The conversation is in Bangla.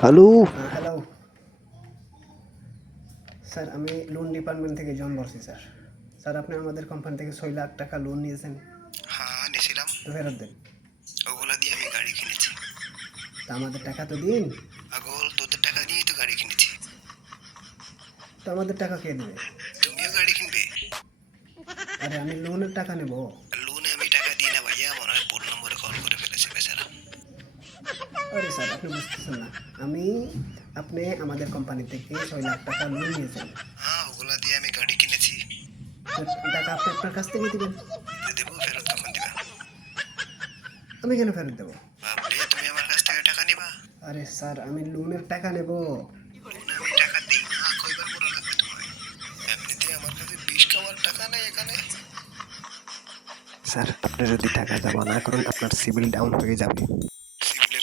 হ্যালো। হ্যালো স্যার, আমি লোন ডিপার্টমেন্ট থেকে জন বলছি স্যার। স্যার, আপনি আমাদের কোম্পানি থেকে 6 লাখ টাকা লোন নিয়েছেন, হ্যাঁ নিয়েছিলাম। তো ফেরত দেন। ওগুলা দিয়ে আমি গাড়ি কিনেছি। তা আমাদের টাকা তো দিন। পাগল, তোদের টাকা নিয়েই তো গাড়ি কিনেছি। তো আমাদের টাকা কে দেবে? তুমিও গাড়ি কিনবে? আরে আমি লোনের টাকা নেব। লোনে আমি টাকা দিই না ভাইয়া, মনে হয় ভুল নম্বরে কল করে ফেলেছে বেচারা। আরে স্যার, আপনি বুঝতেছেন না। আপনি আমাদের কোম্পানি থেকে 6 লাখ টাকা লোন নিয়েছেন, হ্যাঁ, ওগুলা দিয়ে আমি গাড়ি কিনেছি। তো টাকা আপনি আপনার কাছ থেকে দিবেন। দেবো, ফেরত তখন দিবা। আমি কেন ফেরত দেবো? ভাবলে তুমি আমার কাছ থেকে টাকা নিবা? আরে স্যার, আমি লোনের টাকা নেব। লোনে আমি টাকা দিই না, কয়বার বলা লাগবে তোমায়? এমনিতে আমার কাছে 20 খাওয়ার টাকা নেই এখানে। স্যার, আপনি যদি টাকা জমা না করেন আপনার সিভিল ডাউন হয়ে যাবে। সিভিল